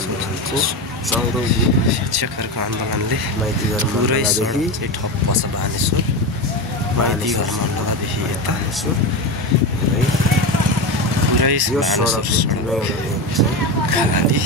आन्दोलनको 14औं दिन शिक्षकहरूको आन्दोलनले माइतीघर पुरै सडक चाहिँ ठप बस बानेश्वर माइतीघर मण्डलादेखि यता पुरै यो सडक खाली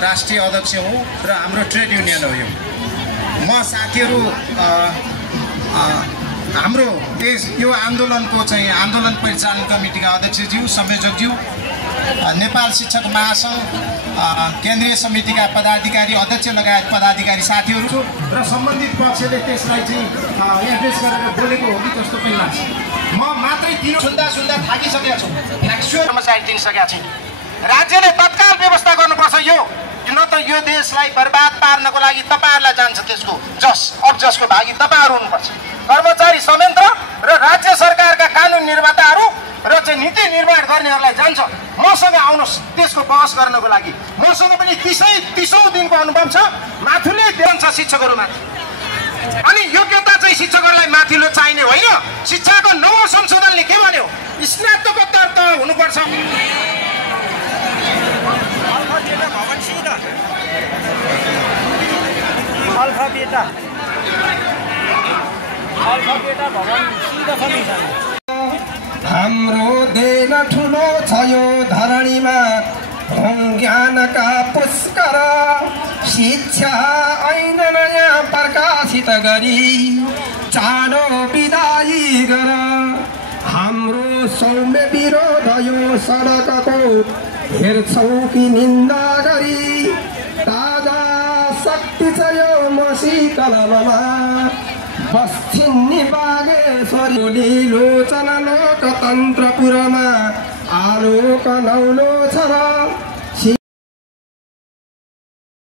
राष्ट्रिय अध्यक्ष हो र हाम्रो ट्रेड युनियन हो यो। म साथीहरू हाम्रो यो आन्दोलनको चाहिँ आन्दोलन परिचालन कमिटीका अध्यक्षज्यू, संयोजकज्यू, नेपाल शिक्षक महासंघ केन्द्रीय समितिका पदाधिकारी, अध्यक्ष लगायत पदाधिकारी साथीहरू र सम्बन्धित पक्षले त्यसलाई चाहिँ एड्रेस गरेर बोलेको हो कि जस्तो पनि लाग्छ। म मात्रै सुन्दा थाकिसकेको छु, फ्याक्चुअल कर्मचारी दिनसकेका छु। राज्यले तत्काल व्यवस्था गर्नुपर्छ। यो न त यो देशलाई बर्बाद पार्नको लागि तपाईहरुलाई जान्छ त्यसको जसको भागी तपाईहरु हुनुपर्छ। कर्मचारी संयन्त्र र राज्य सरकारका कानुन निर्माताहरू र चाहिँ नीति निर्माण गर्नेहरूलाई जान्छ। मसँग आउनुस् त्यसको बहस गर्नको लागि। मसँग पनि 30औं दिनको अनुभव छ। माथिल्लो दिन्छ शिक्षकहरुमाथि। अनि योग्यता चाहिँ शिक्षकहरुलाई माथिल्लो चाहिने होइन। शिक्षाको नवौं संशोधनले के भन्यो? स्नातकोत्तर त हुनुपर्छ। हाम्रो देन ठुलो छ यो धरणीमा ज्ञानका पुष्कर शिक्षा ऐन नयाँ प्रकाशित गरी चाँडो बिदाई गर। हाम्रो सौम्य विरोध यो सडकको हेर्छौ कि निन्दा गरी ताजा शक्ति छ यो मसीकलममा बस्छिन् बागेश्वरी लोचन लोकतन्त्रपुरमा आलोक नौलो छ र